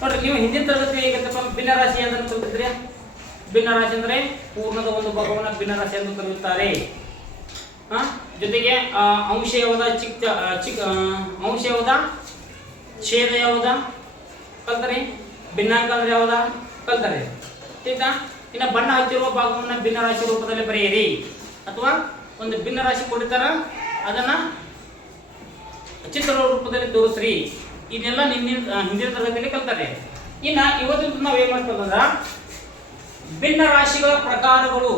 ನೋಡ್ರಿ ನೀವು ಹಿಂದಿನ ತರಗತಿ ಹೇಗಿರ್ತಪ್ಪ ಭಿನ್ನರಾಶಿ ಅಂತ ಕಲಿತಿದ್ರಿ. ಭಿನ್ನರಾಶಿ ಅಂದ್ರೆ ಪೂರ್ಣದ ಒಂದು ಭಾಗವನ್ನು ಭಿನ್ನರಾಶಿ ಎಂದು ಕರೆಯುತ್ತಾರೆ. ಜೊತೆಗೆ ಅಂಶ ಯಾವ್ದ, ಅಂಶ ಯಾವ್ದ, ಛೇದ ಯಾವ್ದ ಕಲ್ತಾರೆ, ಭಿನ್ನಾಂಕ ಅಂದ್ರೆ ಯಾವ್ದ ಕಲ್ತಾರೆ. ಆಯ್ತಾ? ಇನ್ನು ಬಣ್ಣ ಹಚ್ಚಿರುವ ಭಾಗವನ್ನು ಭಿನ್ನರಾಶಿ ರೂಪದಲ್ಲಿ ಬರೆಯಿರಿ, ಅಥವಾ ಒಂದು ಭಿನ್ನರಾಶಿ ಕೊಡ್ತಾರ ಅದನ್ನ ಚಿತ್ರ ರೂಪದಲ್ಲಿ ತೋರಿಸ್ರಿ. ಇದೆಲ್ಲ ಹಿಂದಿನ ತರಗತಿಯಲ್ಲಿ ಕಲ್ತಾರೆ. ಇನ್ನು ಇವತ್ತಿನ ನಾವು ಏನ್ ಮಾಡ್ಕೊಂಡ್ರ ಭಿನ್ನ ರಾಶಿಗಳ ಪ್ರಕಾರಗಳು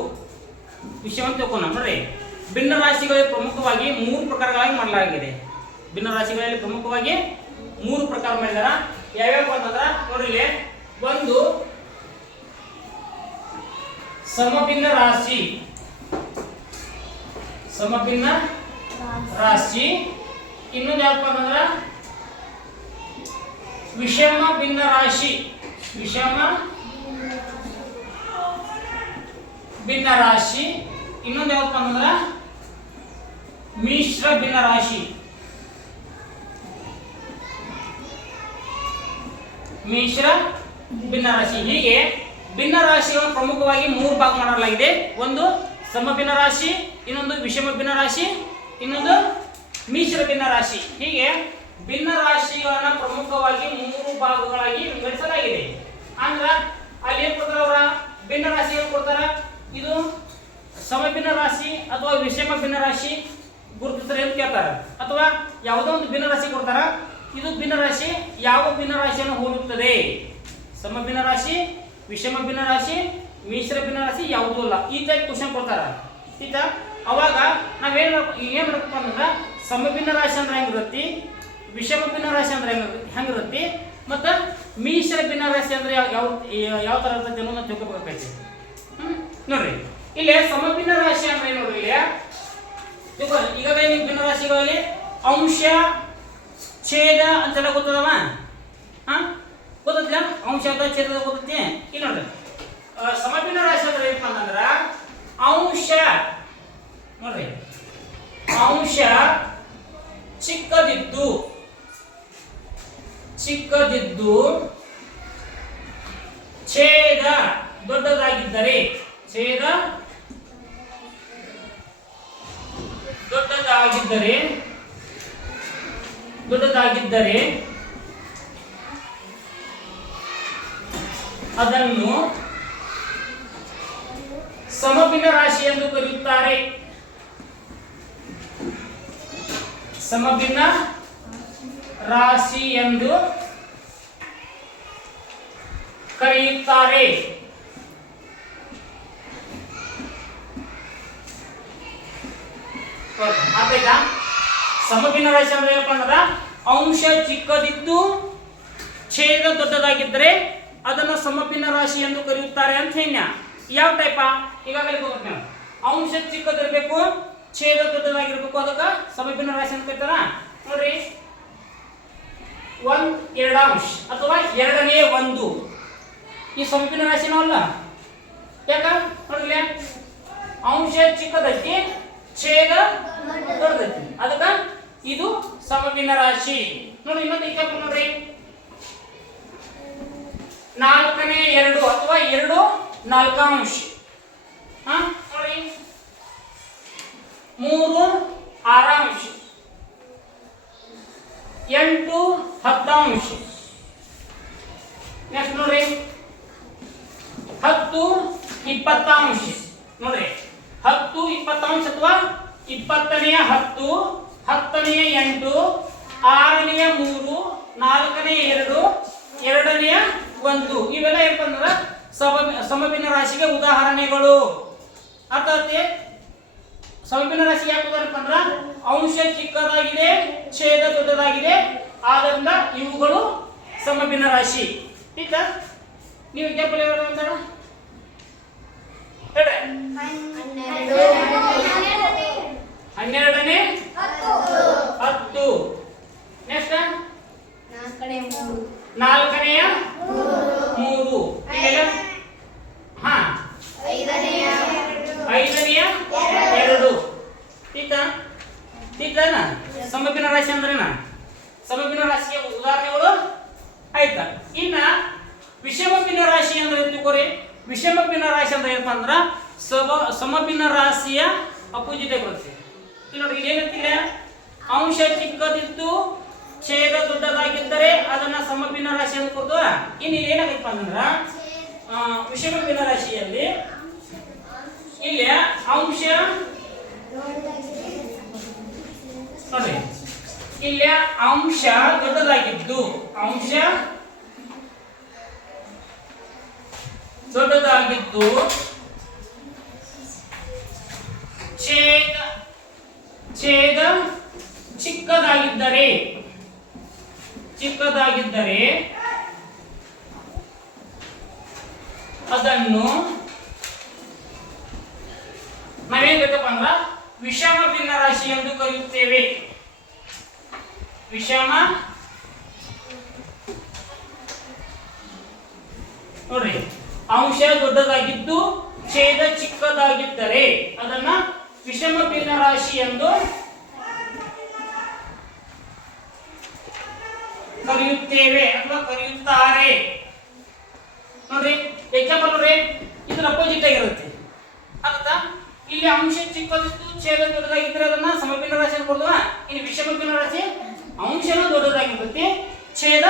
ವಿಷಯವನ್ನು ತಿಳ್ಕೊಂಡ. ನೋಡ್ರಿ, ಭಿನ್ನ ರಾಶಿಗಳಲ್ಲಿ ಪ್ರಮುಖವಾಗಿ 3 ಪ್ರಕಾರಗಳಾಗಿ ಮಾಡಲಾಗಿದೆ. ಭಿನ್ನ ರಾಶಿಗಳಲ್ಲಿ ಪ್ರಮುಖವಾಗಿ 3 ಪ್ರಕಾರ ಮಾಡಿದಾರ. ಯಾವ್ಯಾವ ಅಂತಂದ್ರ ನೋಡ್ರಿ, ಇಲ್ಲಿ ಒಂದು ಸಮಭಿನ್ನ ರಾಶಿ, ಸಮಭಿನ್ನ ರಾಶಿ. ಇನ್ನೊಂದು ಯಾವಪ್ಪ ಅಂತಂದ್ರ ವಿಷಮ ಭಿನ್ನ ರಾಶಿ, ವಿಷಮ ಭಿನ್ನ ರಾಶಿ. ಇನ್ನೊಂದು ಯಾವಪ್ಪ ಅಂತಂದ್ರ ಮಿಶ್ರ ಭಿನ್ನ ರಾಶಿ, ಮಿಶ್ರ ಭಿನ್ನ ರಾಶಿ. ಹೀಗೆ ಭಿನ್ನ ರಾಶಿಗಳನ್ನು ಪ್ರಮುಖವಾಗಿ 3 ಭಾಗ ಮಾಡಲಾಗಿದೆ. ಒಂದು ಸಮಭಿನ್ನ ರಾಶಿ, ಇನ್ನೊಂದು ವಿಷಮ ಭಿನ್ನ ರಾಶಿ, ಇನ್ನೊಂದು ಮಿಶ್ರ ಭಿನ್ನ ರಾಶಿ. ಹೀಗೆ ಭಿನ್ನ ರಾಶಿಗಳನ್ನ ಪ್ರಮುಖವಾಗಿ 3 ಭಾಗಗಳಾಗಿ ವಿಂಗಡಿಸಲಾಗಿದೆ. ಅಂದ್ರ ಅಲ್ಲಿ ಏನ್ ಕೊಡ್ತಾರ ಅವರ ಭಿನ್ನ ರಾಶಿ ಏನ್ ಕೊಡ್ತಾರ, ಇದು ಸಮಭಿನ್ನ ರಾಶಿ ಅಥವಾ ವಿಷಮ ಭಿನ್ನ ರಾಶಿ ಗುರುತಿಸ್ತಾರೆ ಅಂತ ಕೇಳ್ತಾರ. ಅಥವಾ ಯಾವುದೋ ಒಂದು ಭಿನ್ನ ರಾಶಿ ಕೊಡ್ತಾರ, ಇದು ಭಿನ್ನ ರಾಶಿ ಯಾವ ಭಿನ್ನ ರಾಶಿಯನ್ನು ಹೋಲುತ್ತದೆ, ಸಮಭಿನ್ನ ರಾಶಿ, ವಿಷಮ ಭಿನ್ನ ರಾಶಿ, ಮಿಶ್ರ ಭಿನ್ನ ರಾಶಿ ಯಾವುದೂ ಅಲ್ಲ, ಈ ಟೈಪ್ ಕ್ವಶನ್ ಕೊಡ್ತಾರ. ಈಗ ಅವಾಗ ನಾವೇನ್ ಮಾಡಬೇಕು ಅಂತಂದ್ರ ಸಮಭಿನ್ನ ರಾಶಿ ಅಂದ್ರೆ ಹೆಂಗಿರತ್ತಿ, ವಿಷಮ ಭಿನ್ನ ರಾಶಿ ಅಂದ್ರೆ ಹೆಂಗಿರತ್ತಿ, ಮತ್ತ ಮಿಶ್ರ ಭಿನ್ನ ರಾಶಿ ಅಂದ್ರೆ ಯಾವ ತರ ಇರ್ತೈತಿ ಅನ್ನೋದನ್ನ ತಿಳ್ಕೊಬೇಕಾಗೈತಿ. ನೋಡ್ರಿ, ಇಲ್ಲಿ ಸಮಭಿನ್ನ ರಾಶಿ ಅಂದ್ರೆ ನೋಡ್ರಿ, ಇಲ್ಲಿ ಈಗಾಗಲೇ ನೀವು ಭಿನ್ನ ರಾಶಿಗಳಲ್ಲಿ ಅಂಶ ಛೇದ ಅಂತೆಲ್ಲ ಗೊತ್ತದವ, ಗೊತ್ತಿಲ್ಲ, ಅಂಶ ಅಂತ ಛೇದ ಗೊತ್ತೈತಿ. ಇಲ್ಲಿ ನೋಡ್ರಿ, ಸಮಭಿನ್ನ ರಾಶಿ ಅಂದ್ರೆ ಏನಪ್ಪ ಅಂತಂದ್ರ ಅಂಶ, ನೋಡ್ರಿ, ಅಂಶ ಚಿಕ್ಕದಿದ್ದು ಛೇದ ದೊಡ್ಡದಾಗಿದ್ದರೆ, ಛೇದ ದೊಡ್ಡದಾಗಿದ್ದರೆ ಅದನ್ನು ಸಮಭಿನ್ನ ರಾಶಿ ಎಂದು ಕರೆಯುತ್ತಾರೆ. ಸಮಭಿನ್ನ ರಾಶಿ ಎಂದು ಕರೆಯುತ್ತಾರೆ. ಆಯ್ತಾ? ಸಮಭಿನ್ನ ರಾಶಿ ಅಂದ್ರೆ ಏನಪ್ಪ ಅಂದ್ರ ಅಂಶ ಚಿಕ್ಕದಿದ್ದು ಛೇದ ದೊಡ್ಡದಾಗಿದ್ದರೆ ಅದನ್ನು ಸಮಭಿನ್ನ ರಾಶಿ ಎಂದು ಕರೆಯುತ್ತಾರೆ ಅಂತ ಹೇಳ. ಯಾವ ಟೈಪ ಈಗಾಗಲೇ ಗೊತ್ತ, ಅಂಶ ಚಿಕ್ಕದಿರ್ಬೇಕು, ಛೇದ ದೊಡ್ಡದಾಗಿರ್ಬೇಕು, ಅದಕ್ಕೆ ಸಮಭಿನ್ನ ರಾಶಿ ಅಂತ ಕರೀತಾರ. ನೋಡ್ರಿ, 1/2 ಅಥವಾ 2/1 ಈ ಸಮಭಿನ್ನ ರಾಶಿನೂ ಅಲ್ಲ. ಯಾಕ ನೋಡ್ರಿ, ಅಂಶ ಚಿಕ್ಕದೈತಿ, ಛೇದ ದೊಡ್ಡದೈತಿ, ಅದಕ್ಕ ಇದು ಸಮಭಿನ್ನ ರಾಶಿ. ನೋಡಿ, ಇನ್ನೊಂದು ಎಕ್ಸಾಂಪಲ್ ನೋಡ್ರಿ, 4/2 ಅಥವಾ 2/4. ನೋಡಿ, 3/6, 8/10. ನೆಕ್ಸ್ಟ್ ನೋಡ್ರಿ, 10/20. ನೋಡ್ರಿ, 10/20 ಅಥವಾ 20ನೇ 10, 10ನೇ 8, 6ನೇ 3, 4ನೇ 2, 2ನೇ 1 ಇವೆಲ್ಲ ಏನಪ್ಪ ಅಂದ್ರ ಸಮಭಿನ್ನ ರಾಶಿಗೆ ಉದಾಹರಣೆಗಳು. ಅರ್ಥಾತ್ ಸಮಭಿನ್ನ ರಾಶಿ ಯಾಕೆ ಉದಾಹರಣೆ ಅಂದ್ರ ಅಂಶ ಚಿಕ್ಕದಾಗಿದೆ, ಛೇದ ದೊಡ್ಡದಾಗಿದೆ, ಆದ್ದರಿಂದ ಇವುಗಳು ಸಮಭಿನ್ನ ರಾಶಿ. ಈಗ ನೀವು ಎಕ್ಸಾಂಪಲ್ ಹೇಳೋದು ಅಂತಾರ ಹೇಳ್ರಿ, 12ನೇ 10. ನೆಕ್ಸ್ಟ್ 4ನೇ 3. ಹಾ, 5ನೇ 2. ಸಮಭಿನ್ನ ರಾಶಿ ಅಂದ್ರೇನ? ಸಮಭಿನ್ನ ರಾಶಿಗೆ ಉದಾಹರಣೆಗಳು ಆಯ್ತಾ? ಇನ್ನ ವಿಷಮ ಭಿನ್ನ ರಾಶಿ ಅಂದ್ರೆ ತಿಳ್ಕೊರಿ. ವಿಷಮ ಭಿನ್ನ ರಾಶಿ ಅಂದ್ರೆ ಏನಪ್ಪ ಅಂದ್ರ ಸಮಭಿನ್ನ ರಾಶಿಯ ಅಪೋಸಿಟ್ ಬರುತ್ತೆ. ಇಲ್ಲಿ ನೋಡಿ ಇಲ್ಲಿ ಏನಂತಿಲ್ಲ, ಅಂಶ ಚಿಕ್ಕದಿದ್ದು ಛೇದ ದೊಡ್ಡದಾಗಿದ್ದರೆ ಅದನ್ನ ಸಮಭಿನ್ನ ರಾಶಿ ಅಂತ ಕೊಡ್ತವ. ಇನ್ನು ಇಲ್ಲಿ ಏನಾಗೈತಪ್ಪ ಅಂತಂದ್ರ ವಿಷಮ ಭಿನ್ನ ರಾಶಿಯಲ್ಲಿ ಇಲ್ಲಿ ಅಂಶ ನೋಡಿ, ಇಲ್ಲಿ ಅಂಶ ದೊಡ್ಡದಾಗಿದ್ದು ಛೇದ ಚಿಕ್ಕದಾಗಿದ್ದರೆ ಅದನ್ನು ನಾವೇನ್ ಬೇಕಪ್ಪ ಅಂದ್ರ ವಿಷಮ ಭಿನ್ನ ರಾಶಿ ಎಂದು ಕರೆಯುತ್ತೇವೆ. ವಿಷಮ ನೋಡ್ರಿ, ಅಂಶ ದೊಡ್ಡದಾಗಿದ್ದು ಛೇದ ಚಿಕ್ಕದಾಗಿದ್ದರೆ ಅದನ್ನ ವಿಷಮ ಭಿನ್ನ ರಾಶಿ ಎಂದು ಕರೆಯುತ್ತೇವೆ ಅಥವಾ ಕರೆಯುತ್ತಾರೆ. ನೋಡ್ರಿ ಎಕ್ಸಾಂಪಲ್ ನೋಡ್ರಿ, ಇದ್ರ ಅಪೋಸಿಟ್ ಆಗಿರುತ್ತೆ. ಅರ್ಥ ಇಲ್ಲಿ ಅಂಶ ಚಿಕ್ಕದಿದ್ದು ಛೇದ ದೊಡ್ಡದಾಗಿದ್ದರೆ ಅದನ್ನ ಸಮಭಿನ್ನ ರಾಶಿ ಅಂತ ಕೊಡ್ತವ. ಇಲ್ಲಿ ವಿಷಮ ಭಿನ್ನ ರಾಶಿ ಅಂಶನೂ ದೊಡ್ಡದಾಗಿರುತ್ತೆ, ಛೇದ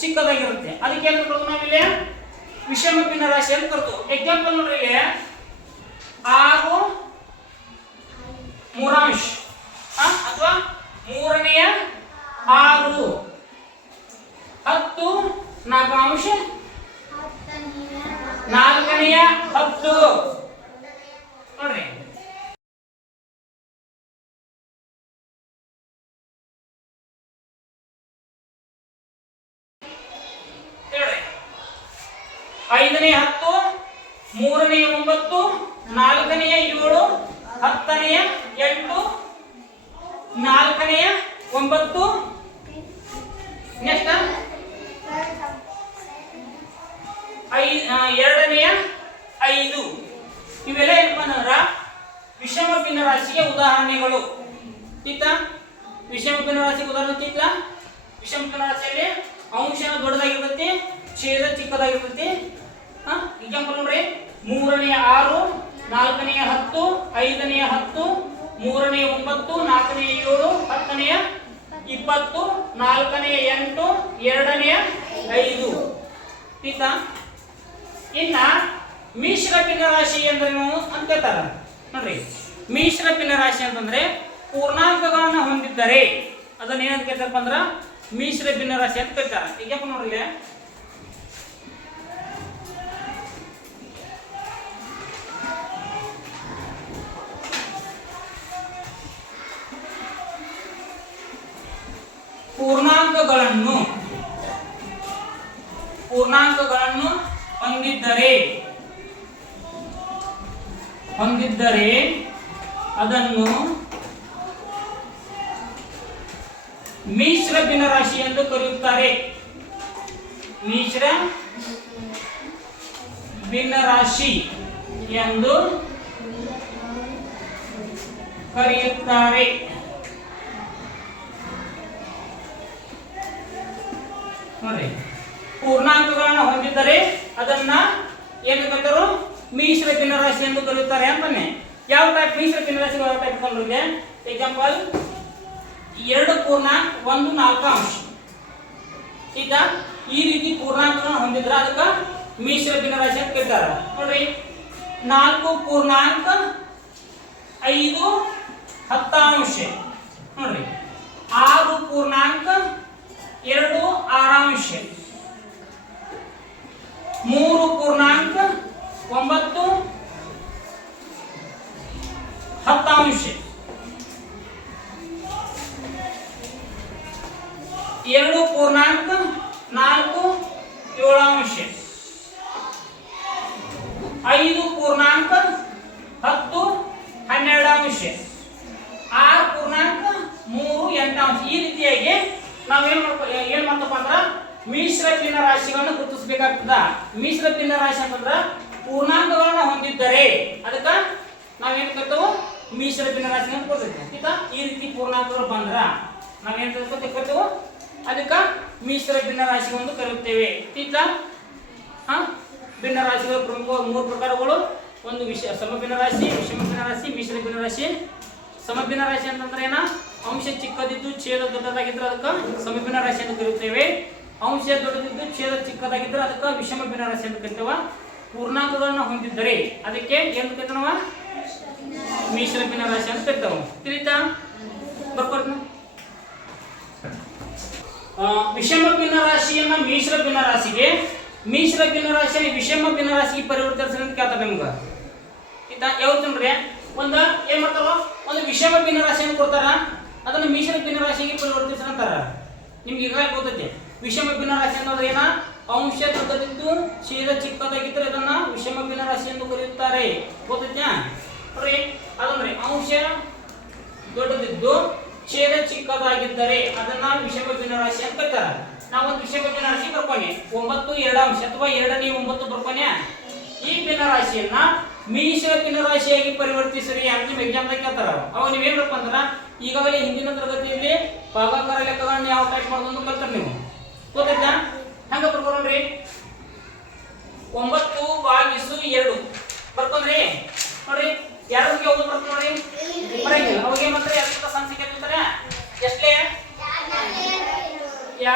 ಚಿಕ್ಕದಾಗಿರುತ್ತೆ. ಅದಕ್ಕೆ ಏನು ಕೊಡೋದು ನಾವಿಲ್ಲಿ ವಿಷಮ ಭಿನ್ನ ರಾಶಿ ಅಂತ ಕರೆದು. ಎಕ್ಸಾಂಪಲ್ ನೋಡ್ರಿ, ಇಲ್ಲಿ 6 ಮೂರಾಂಶ ಅಥವಾ 3ನೇ 6, 10 4ಅಂಶ 4ನೇ 10 ನೋಡ್ರಿ. 5ನೇ 10, 3ನೇ 9, 4ನೇ 7, 10ನೇ 8, 4ನೇ 9, ನೆಕ್ಸ್ಟ್ 2ನೇ 5. ಇವೆಲ್ಲ ಏನಪ್ಪ ಅಂದ್ರ ವಿಷಮ ಭಿನ್ನ ರಾಶಿಗೆ ಉದಾಹರಣೆಗಳು. ವಿಷಮ ಭಿನ್ನ ರಾಶಿಗೆ ಉದಾಹರಣೆ ವಿಷಮ ಭಿನ್ನ ರಾಶಿಯಲ್ಲಿ ಅಂಶ ದೊಡ್ಡದಾಗಿರ್ತೈತಿ, ಛೇದ ಚಿಕ್ಕದಾಗಿರ್ತೈತಿ. ಎಕ್ಸಾಂಪಲ್ ನೋಡ್ರಿ, 3ನೇ 6, 4ನೇ 10, 5ನೇ 10, 3ನೇ 9, 4ನೇ 7, 10ನೇ 20, 4ನೇ 8, 2ನೇ 5. ಇನ್ನ ಮಿಶ್ರ ಭಿನ್ನ ರಾಶಿ ಅಂದ್ರೆ ಅಂತ ಹೇಳ್ತಾರ ನೋಡ್ರಿ. ಮಿಶ್ರ ಭಿನ್ನ ರಾಶಿ ಅಂತಂದ್ರೆ ಪೂರ್ಣಾಂಕಗಳನ್ನ ಹೊಂದಿದ್ದರೆ ಅದನ್ನ ಏನಂತ ಕೇಳ್ತಾರಪ್ಪ ಅಂದ್ರ ಮಿಶ್ರ ಭಿನ್ನ ರಾಶಿ ಅಂತ ಕೇಳ್ತಾರ. ಈಗ ನೋಡ್ರಿ, ಪೂರ್ಣಾಂಕಗಳನ್ನು ಹೊಂದಿದ್ದರೆ ಅದನ್ನು ಮಿಶ್ರ ಭಿನ್ನ ರಾಶಿ ಎಂದು ಕರೆಯುತ್ತಾರೆ. ಮಿಶ್ರ ಭಿನ್ನ ರಾಶಿ ಎಂದು ಕರೆಯುತ್ತಾರೆ. ನೋಡಿ, ಪೂರ್ಣಾಂಕಗಳನ್ನು ಹೊಂದಿದ್ದರೆ ಅದನ್ನ ಏನು ಕರೆಯುತ್ತಾರೆ? ಮಿಶ್ರ ಭಿನ್ನ ರಾಶಿ ಎಂದು ಕರೆಯುತ್ತಾರೆ ಅಂತಾನೆ. ಯಾವ ಟೈಪ್ ಮಿಶ್ರ ಭಿನ್ನ ರಾಶಿ ಯಾವ ಟೈಪ್ ಕೊಂಡ್ರೆ? ಎಕ್ಸಾಂಪಲ್ 2 ಪೂರ್ಣಾಂಕ 1 4ಅಂಶ. ಈಗ ಈ ರೀತಿ ಪೂರ್ಣಾಂಕಗಳನ್ನು ಹೊಂದಿದ್ರೆ ಅದಕ್ಕೆ ಮಿಶ್ರ ಭಿನ್ನ ರಾಶಿ ಅಂತ ಕರೀತಾರೆ. ನೋಡ್ರಿ, 4 ಪೂರ್ಣಾಂಕ 5 10ಅಂಶ. ನೋಡ್ರಿ, 6 ಪೂರ್ಣಾಂಕ 2 6ಅಂಶ, 3 ಪೂರ್ಣಾಂಕ 9 10ಅಂಶ, 2 ಪೂರ್ಣಾಂಕ 4 7ಅಂಶ, 5 ಪೂರ್ಣಾಂಕ 10 12ಅಂಶ, 6 ಪೂರ್ಣಾಂಕ 3 8ಅಂಶ. ಈ ರೀತಿಯಾಗಿ ನಾವೇನ್ ಮಾಡ್ತಪ್ಪ ಅಂದ್ರ ಮಿಶ್ರ ಭಿನ್ನ ರಾಶಿಗಳನ್ನು ಗುರುತಿಸಬೇಕಾಗ್ತದ. ಮಿಶ್ರ ಭಿನ್ನ ರಾಶಿ ಅಂತಂದ್ರ ಪೂರ್ಣಾಂಕಗಳನ್ನ ಹೊಂದಿದ್ದರೆ ಅದಕ್ಕ ನಾವೇನ್ ಕರ್ತೇವೆ? ಮಿಶ್ರ ಭಿನ್ನ ರಾಶಿ ಅಂತ ಕೊಡ್ತೈತೆ. ಈ ರೀತಿ ಪೂರ್ಣಾಂಕಗಳು ಬಂದ್ರ ನಾವೇನ್ ಕರ್ತೇವೆ? ಅದಕ್ಕ ಮಿಶ್ರ ಭಿನ್ನರಾಶಿ ಎಂದು ಕರೆಯುತ್ತೇವೆ. ತಿಳಿತಾ? ಭಿನ್ನರಾಶಿಗಳ ಪ್ರಮುಖ 3 ಪ್ರಕಾರಗಳು. ಒಂದು ಸಮಭಿನ್ನರಾಶಿ, ವಿಷಮ ಭಿನ್ನರಾಶಿ, ಮಿಶ್ರ ಭಿನ್ನರಾಶಿ. ಸಮಭಿನ್ನರಾಶಿ ಅಂತಂದ್ರೆ ಏನ? ಅಂಶ ಚಿಕ್ಕದಿದ್ದು ಛೇದ ದೊಡ್ಡದಾಗಿದ್ರೆ ಅದಕ್ಕೆ ಸಮಭಿನ್ನರಾಶಿ ಎಂದು ಕರೆಯುತ್ತೇವೆ. ಅಂಶ ದೊಡ್ಡದಿದ್ದು ಛೇದ ಚಿಕ್ಕದಾಗಿದ್ರೆ ಅದಕ್ಕೆ ವಿಷಮ ಭಿನ್ನರಾಶಿ ಎಂದು ಕರಿತೇವೆ. ಪೂರ್ಣಾಂಕಗಳನ್ನು ಹೊಂದಿದ್ದರೆ ಅದಕ್ಕೆ ಏನು ಕರಿತೇವೆ? ಮಿಶ್ರ ಭಿನ್ನರಾಶಿ ಅಂತ ಕರಿತೇವೆ. ತಿಳಿತಾ? ಬರ್ಕೊಂಡು ವಿಷಮ ಭಿನ್ನರಾಶಿಯನ್ನ ಮಿಶ್ರ ಭಿನ್ನರಾಶಿಗೆ, ಮಿಶ್ರ ಭಿನ್ನರಾಶಿಯನ್ನು ವಿಷಮ ಭಿನ್ನರಾಶಿಗೆ ಪರಿವರ್ತಿಸಲು ಅಂತ ಕೇಳ್ತಾರೆ ನಿಮ್ಗೆ. ಯಾವ್ದು ನೋಡ್ರಿ, ಏನ್ ಮಾಡ್ತಾರ? ಒಂದು ವಿಷಮ ಭಿನ್ನರಾಶಿಯನ್ನು ಕೊಡ್ತಾರ, ಅದನ್ನು ಮಿಶ್ರ ಭಿನ್ನರಾಶಿಗೆ ಪರಿವರ್ತಿಸ್ತಾರ. ನಿಮ್ಗೆ ಈಗಾಗಲೇ ಗೊತ್ತೈತೆ ವಿಷಮ ಭಿನ್ನರಾಶಿ ಅನ್ನೋದು ಏನ? ಅಂಶ ದೊಡ್ಡದಿದ್ದು ಛೇದ ಚಿಕ್ಕದಾಗಿದ್ದರೆ ಅದನ್ನ ವಿಷಮ ಭಿನ್ನರಾಶಿ ಎಂದು ಕರೆಯುತ್ತಾರೆ. ಗೊತ್ತೈತೆ ನೋಡ್ರಿ, ಅದಂದ್ರೆ ಅಂಶ ದೊಡ್ಡದಿದ್ದು ಛೇದ ಚಿಕ್ಕದಾಗಿದ್ದರೆ ಅದನ್ನ ವಿಷಮ ಭಿನ್ನರಾಶಿ ಅಂತ ಕರೀತಾರೆ. ನಾವೊಂದು ವಿಷಮ ಭಿನ್ನರಾಶಿ ಬರ್ಕೊಂಡೆ 9 2 ಅಥವಾ 2 9 ಬರ್ಕೊಂಡೆ. ಈ ಭಿನ್ನರಾಶಿಯನ್ನ ಮಿಶ್ರ ಭಿನ್ನರಾಶಿಯಾಗಿ ಪರಿವರ್ತಿಸಿರಿ ಅಂತ ನಿಮ್ಗೆ ಎಕ್ಸಾಮ್ದಾಗ ಕೇಳ್ತಾರ. ಅವಾಗ ನೀವೇನ್ ಬೇಕಪ್ಪ ಅಂದ್ರ ಈಗಾಗಲೇ ಹಿಂದಿನ ತರಗತಿಯಲ್ಲಿ ಭಾಗಾಕಾರ ಲೆಕ್ಕಗಳನ್ನ ಯಾವ ಟೈಪ್ ಮಾಡೋದು ಕಲ್ತಾರ ನೀವು. ಗೊತ್ತಾಯ್ತಾ? ಹಂಗ ಬರ್ಕೊಂಡ್ರಿ 9/2 ಬರ್ಕೊಂಡ್ರಿ. ನೋಡ್ರಿ ಯಾರಿಗೆ ಯಾವ್ದು ಬರ್ತದೆ ನೋಡಿ, ಬರಂಗಿಲ್ಲ. ಅವಾಗ ಏನ್ ಮಾಡ್ತಾರೆ? ಎಷ್ಟು ಸಣ್ಣ ಸಂಖ್ಯೆ ಇರ್ತಾರೆ, ಎಷ್ಟೇ 2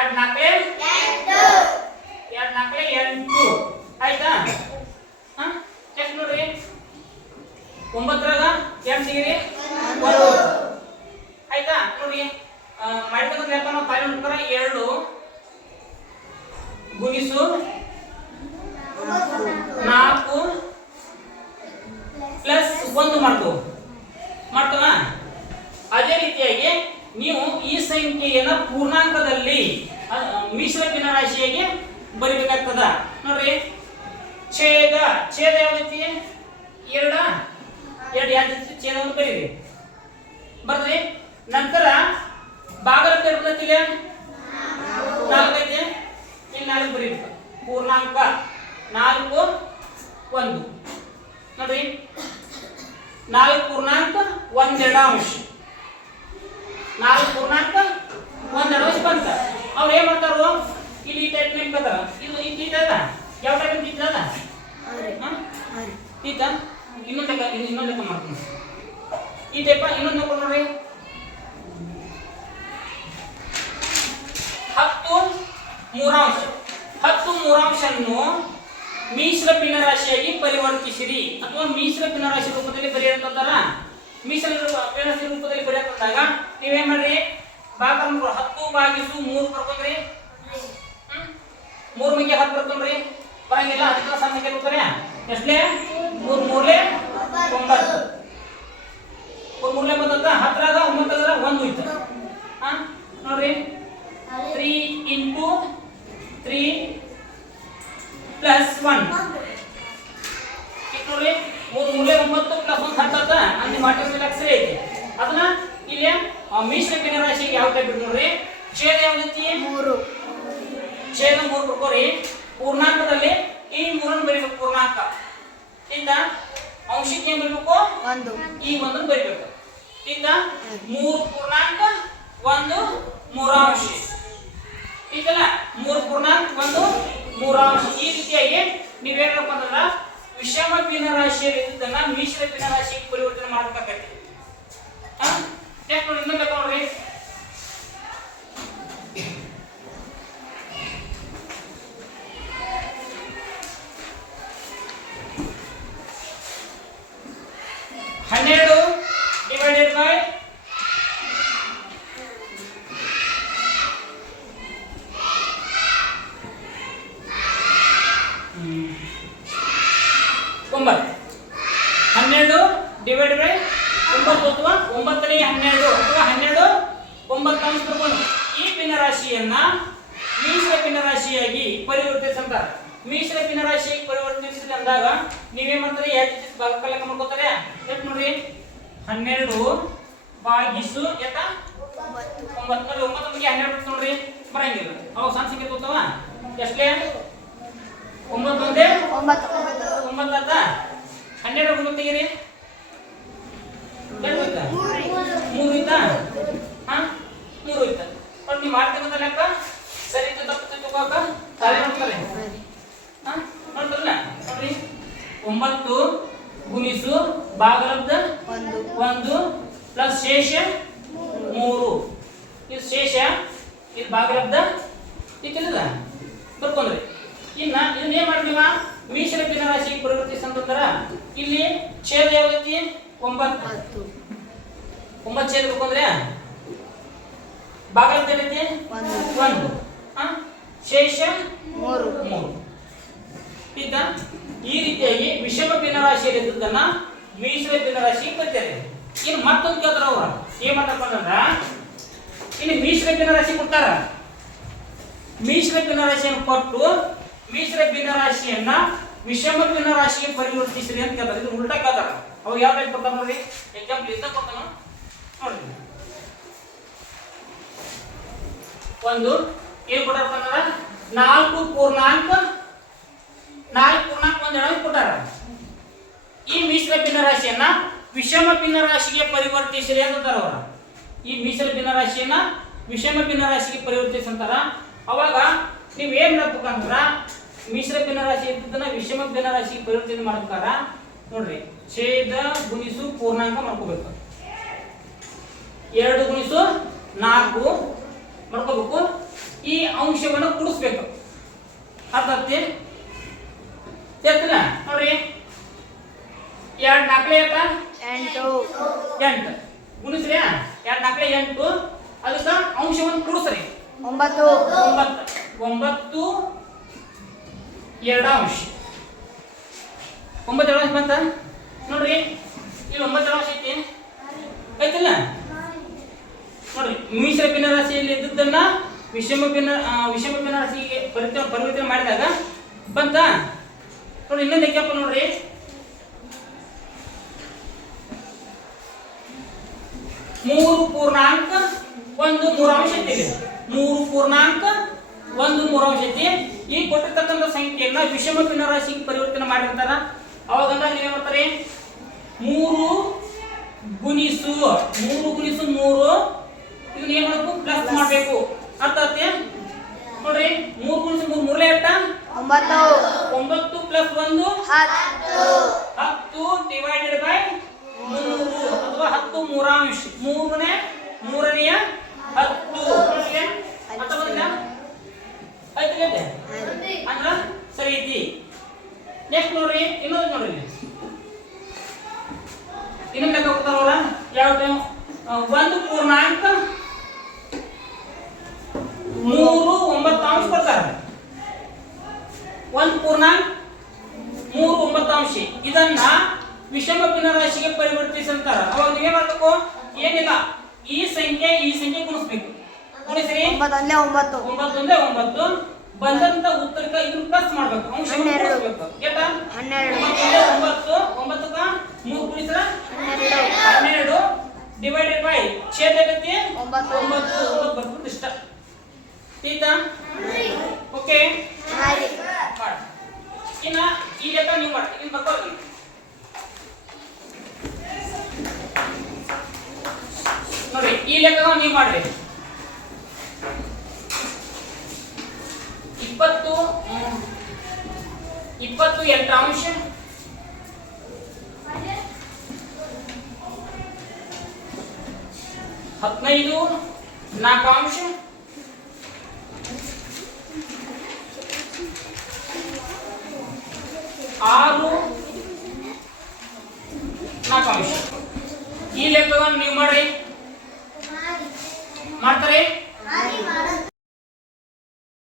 4 8 ಆಯ್ತಾ? ಎಷ್ಟು ನೋಡ್ರಿ 9ರಾಗ 8 ಡಿಗ್ರಿ 1 ಆಯ್ತಾ? ನೋಡ್ರಿ ಮಾಡಿದ ಲೆಕ್ಕ ನಾವು ತಾಯಿ ನೋಡ್ತಾರ 2 ಗುಣಿಸು 4 ಪ್ಲಸ್ 1 ಮಾಡ್ತವ. ಅದೇ ರೀತಿಯಾಗಿ ನೀವು ಈ ಸಂಖ್ಯೆಯನ್ನ ಪೂರ್ಣಾಂಕದಲ್ಲಿ ಮಿಶ್ರ ಭಿನ್ನರಾಶಿಯಾಗಿ ಬರಿಬೇಕಾಗ್ತದ. ನೋಡ್ರಿ ಛೇದ ಯಾವೈತಿ? 2 ಯಾವ್ದು ಛೇದವನ್ನು ಬರೀರಿ ಬರ್ರಿ. ನಂತರ ಭಾಗಲಬ್ಧ ಇರ್ತೈತಿಲ್ಲ 4 ಐತಿ, ಇಲ್ಲಿ 4 ಬರೀಬೇಕು. ಪೂರ್ಣಾಂಕ 4 1 ನೋಡ್ರಿ 4 ಪೂರ್ಣಾಂಕ 1/2 4 ಪೂರ್ಣಾಂಕ 1/2 ಬಂತ. ಅವ್ರು ಏನ್ ಮಾಡ್ತಾರೋ ಇಲ್ಲಿ ಈ ಟೈಪ್ ನಿಂತಾರ. ಇದು ಇದ ಯಾವ ಟೈಪ್ ನಿಂತದ? ಈತ ಇನ್ನೊಂದು ಲೆಕ್ಕ ಮಾಡ್ತೀನಿ. ಈ ಟೈಪ್ ಇನ್ನೊಂದು ಲೆಕ್ಕ ನೋಡ್ರಿ 10 3/10 ಮಿಶ್ರ ಭಿನ್ನರಾಶಿಯಾಗಿ ಪರಿವರ್ತಿಸಿರಿ ಅಥವಾ ಮಿಶ್ರ ಭಿನ್ನರಾಶಿ ರೂಪದಲ್ಲಿ ಬರೆಯಂತಾರ. ಮಿಶ್ರ ಭಿನ್ನರಾಶಿ ರೂಪದಲ್ಲಿ ಬರೆಯಂತಾಗ ನೀವೇನ್ ಮಾಡ್ರಿ? ಭಾಗ 10/3 ಬರ್ಕೊಂಡ್ರಿ. 3 ಮಿಗೆ 10 ಬರ್ಕೊಂಡ್ರಿ, ಬರಂಗಿಲ್ಲ. ಅದಕ್ಕೆ ಸಣ್ಣ ಸಂಖ್ಯೆ ಬರ್ತಾರೆ. ಎಷ್ಟೇ 3 3 9 3 ಬಂದ 10ರಾಗ 9 1 ಇತ್ತು. ನೋಡ್ರಿ 3 × 3 + 1 ನೋಡ್ರಿ 3 3 9 + 1 10 ಅಲ್ಲಿ ಮಾರ್ಟಿನ್ ಅಕ್ಷರ ಐತಿ. ಅದನ್ನ ಇಲ್ಲಿ ಮಿಶ್ರ ಭಿನ್ನರಾಶಿಗೆ ಯಾವ ಟೈಪ್ ನೋಡ್ರಿ, ಛೇದ ಯಾವ್ದೈತಿ? 3 ಛೇದ 3 ಬರ್ಕೋರಿ. ಪೂರ್ಣಾಂಕದಲ್ಲಿ ಈ 3 ಬರೀಬೇಕು. ಪೂರ್ಣಾಂಕ ಇಂದ ಅಂಶಕ್ಕೆ ಏನ್ ಬರೀಬೇಕು? 1 ಈ 1 ಬರೀಬೇಕು. ಇಂದ 3 ಪೂರ್ಣಾಂಕ 1 3/2 ಇದಲ್ಲ 3 ಪೂರ್ಣಾಂಕ 1 3/2. ಈ ರೀತಿಯಾಗಿ ನೀವೇನಪ್ಪ ಅಂದ್ರೆ ವಿಷಮ ಭಿನ್ನರಾಶಿಯಲ್ಲಿ ಇದ್ದನ್ನ ಮಿಶ್ರ ಭಿನ್ನರಾಶಿಗೆ ಪರಿವರ್ತನೆ ಮಾಡಬೇಕಾಗತ್ತೆ. ನೆಕ್ಸ್ಟ್ ನೋಡಿ ಇನ್ನೊಂದು ಲೆಕ್ಕ ನೋಡ್ರಿ. ಅಥವಾ 9ನೇ 12 ಅಥವಾ 12 9 ಅಂಶ ತಗೊಂಡು ಈ ಭಿನ್ನರಾಶಿಯನ್ನ ಮಿಶ್ರ ಭಿನ್ನರಾಶಿಯಾಗಿ ಪರಿವರ್ತಿಸಂತಾರೆ. ಮಿಶ್ರ ಭಿನ್ನರಾಶಿಯಾಗಿ ಪರಿವರ್ತಿಸಿದ ಅಂದಾಗ ನೀವೇ ಮಾಡ್ತಾರೆ ಯಾಕೆ ಭಾಗಕ ಲೆಕ್ಕ ಮಾಡ್ಕೊತಾರೆ. ಎಷ್ಟು ನೋಡ್ರಿ 12 ಭಾಗಿಸು ಎತ್ತ 9 ನಲ್ಲಿ 9 ಗೆ 12 ನೋಡ್ರಿ ಬರಂಗಿಲ್ಲ. ಅವಾಗ ಸಣ್ಣ ಸಂಖ್ಯೆ ತಗೋತಾವ. ಎಷ್ಟೇ 9 ಒಂದೇ 9 ಆತ 12 ಗುಣ ತೆಗೀರಿ 3 ಐತಾ 3 ಐತಾ 3 ಐತಾ. ನೋಡಿ ನೀವು ಮಾಡ್ತಕ್ಕಂಥ ಲೆಕ್ಕ ಸರಿ ಇದು ತಪ್ಪು ತಿಳ್ಕೊಕ ತಾಳಿ ನೋಡ್ತಾರೆ ನೋಡ್ತಾರಲ್ಲ ನೋಡ್ರಿ 9 ಗುಣಿಸು ಭಾಗಲಬ್ಧ 1 ಪ್ಲಸ್ ಶೇಷ 3 ಇದು ಶೇಷ ಇದು ಭಾಗಲಬ್ಧ ತಿಳ್ಕಿಲ್ಲ ಬರ್ಕೊಂಡ್ರಿ ಇನ್ನ ಇದನ್ನ ಏನ್ ಮಾಡ್ತೀವ ಮಿಶ್ರ ಭಿನ್ನರಾಶಿಗೆ ಪರಿವರ್ತಿಸಂತಂದ್ರ ಇಲ್ಲಿ ಛೇದ ಯಾವ್ದೈತಿ 9 ಛೇದ ಬೇಕಂದ್ರೆ ಭಾಗಲಬ್ಧ ಏನೈತಿ 1 ಶೇಷ 3 ಈಗ ಈ ರೀತಿಯಾಗಿ ವಿಷಮ ಭಿನ್ನರಾಶಿಯಲ್ಲಿ ಇದ್ದದನ್ನ ಮಿಶ್ರ ಭಿನ್ನರಾಶಿಗೆ ಬರ್ತಾರೆ ಇನ್ನು ಮತ್ತೊಂದು ಕೇಳ್ತಾರ ಅವ್ರ ಏನ್ ಮಾಡ್ತಾರ ಇನ್ನು ಮಿಶ್ರ ಭಿನ್ನರಾಶಿ ಕೊಡ್ತಾರ ಮಿಶ್ರ ಭಿನ್ನರಾಶಿಯನ್ನು ಕೊಟ್ಟು ಮಿಶ್ರ ಭಿನ್ನರಾಶಿಯನ್ನ ವಿಷಮ ಭಿನ್ನರಾಶಿಗೆ ಪರಿವರ್ತಿಸಿರಿ ಅಂತ ಕೇಳ್ತಾರೆ ಇದು ಉಲ್ಟಾ ಕೇಳ್ತಾರ ಅವಾಗ ಯಾವ ಟೈಪ್ ಕೊಡ್ತಾರ ನೋಡ್ರಿ ಎಕ್ಸಾಂಪಲ್ ಇಂತ ಕೊಡ್ತಾನ ನೋಡ್ರಿ ಒಂದು ಏನ್ ಕೊಟ್ಟಾರ 4 ಪೂರ್ಣಾಂಕ 1 ಕೊಟ್ಟಾರ ಈ ಮಿಶ್ರ ಭಿನ್ನರಾಶಿಯನ್ನ ವಿಷಮ ಭಿನ್ನರಾಶಿಗೆ ಪರಿವರ್ತಿಸಿರಿ ಅಂತಾರ ಅವರ ಈ ಮಿಶ್ರ ಭಿನ್ನರಾಶಿಯನ್ನ ವಿಷಮ ಭಿನ್ನರಾಶಿಗೆ ಪರಿವರ್ತಿಸಂತಾರ ಅವಾಗ ನೀವು ಏನ್ ಮಾಡ್ಬೇಕಂದ್ರ ಮಿಶ್ರ ಭಿನ್ನರಾಶಿ ಇದ್ದದನ್ನ ವಿಷಮ ಭಿನ್ನರಾಶಿಗೆ ಪರಿವರ್ತನೆ ಮಾಡ್ಬೇಕಾರ ನೋಡ್ರಿ ಛೇದ ಗುಣಿಸು ಪೂರ್ಣಾಂಕ ಮಾಡ್ಕೋಬೇಕು 2 ಗುಣಿಸು 4 ಮಾಡ್ಕೋಬೇಕು ಈ ಅಂಶವನ್ನು ಕೂಡಿಸ್ಬೇಕು ಅರ್ಥಾತ್ ನೋಡ್ರಿ 2 4 8 ಗುಣಿಸ್ರಿ 2 4 8 ಅದಕ್ಕ ಅಂಶವನ್ನು ಕೂಡಿಸ್ರಿ 9 2 ಅಂಶ 9 ಅಂಶ ಬಂತ ನೋಡ್ರಿ ಇಲ್ಲಿ 9 ಅಂಶ ಐತಿ ಐತಿಲ್ಲ ನೋಡ್ರಿ ಮಿಶ್ರ ಭಿನ್ನರಾಶಿಯಲ್ಲಿ ಇದ್ದದನ್ನ ವಿಷಮ ಭಿನ್ನರಾಶಿಗೆ ಪರಿವರ್ತನೆ ಮಾಡಿದಾಗ ಬಂತ ನೋಡಿ ಇನ್ನೊಂದು ಎಕ್ಸಾಂಪಲ್ ನೋಡ್ರಿ 3 ಪೂರ್ಣಾಂಕ 1 ಮೂರಾಂಶ ಐತಿ 3 ಪೂರ್ಣಾಂಕ 1 ಮೂರಾಂಶ ಐತಿ ಈ ಕೊಟ್ಟಿರ್ತಕ್ಕಂಥ ಸಂಖ್ಯೆಯನ್ನ ವಿಷಮ ಭಿನ್ನರಾಶಿಗೆ ಪರಿವರ್ತನೆ ಮಾಡಿರ್ತಾರ ಅವಾಗ ನೀವೇನ್ ಮಾಡ್ತಾರೆ 3 ಗುಣಿಸು 3 ಇದನ್ನ ಏನ್ ಮಾಡಬೇಕು ಪ್ಲಸ್ ಮಾಡಬೇಕು ಅರ್ಥ ಆಯ್ತಾ ನೋಡ್ರಿ 3 ಗುಣಿಸು 3 ಮೂರಲೇ ಎಷ್ಟ 9 ಪ್ಲಸ್ 1 10 ಡಿವೈಡೆಡ್ ಬೈ 3 ಅಥವಾ 10 ಮೂರಾಂಶ ಮೂರನೆಯ 10 ನೋಡ್ರಿ ಅಥವಾ ಆಯ್ತು ಅಂದ್ರ ಸರಿ ಐತಿ ನೆಕ್ಸ್ಟ್ ನೋಡ್ರಿ ಇನ್ನೊಂದು ನೋಡ್ರಿ ಇನ್ನೊಂದು ಲೆಕ್ಕ ಕೊಡ್ತಾರ ಅವರ ಯಾವ ಟೈಮ್ 1 ಪೂರ್ಣಾಂಕ 3 9 ಅಂಶ ಕೊಡ್ತಾರೆ 1 ಪೂರ್ಣಾಂಕ 3 9 ಅಂಶ ಇದನ್ನ ವಿಷಮ ಭಿನ್ನರಾಶಿಗೆ ಪರಿವರ್ತಿಸಂತಾರ ಅವಾಗ ನೀವೇನ್ ಮಾಡ್ಬೇಕು ಏನಿಲ್ಲ ಈ ಸಂಖ್ಯೆ ಗುಣಿಸ್ಬೇಕು ಗುಣಿಸ್ರಿ 9 ಬಂದಂತ ಉತ್ತರಕ್ಕೆ ಇದನ್ನ ಪ್ಲಸ್ ಮಾಡ್ಬೇಕು ಅಂಶ ಗುಣಿಸ್ಬೇಕು ಎಷ್ಟ 12 9 ಕ 3 ಗುಣಿಸಿದ್ರೆ 12 ಡಿವೈಡೆಡ್ ಬೈ ಛೇದ ಆಗತ್ತೆ 9 ಬರ್ತದೆ ಇಷ್ಟ ಆಯ್ತಾ ಓಕೆ ಮಾಡಿ ಇನ್ನ ಈ ಲೆಕ್ಕ ನೀವು ಮಾಡಿ ಇದನ್ನ ಬರ್ಕೊಳ್ಳಿ ನೋಡಿ ಈ ಲೆಕ್ಕ ನೀವು ಮಾಡ್ರಿ 20 8 ಅಂಶ 15 4 ಅಂಶ 6 4 ಅಂಶ ಈ ಲೆಕ್ಕವನ್ನು ನೀವು ಮಾಡ್ರಿ ಮಾಡ್ತಾರೆ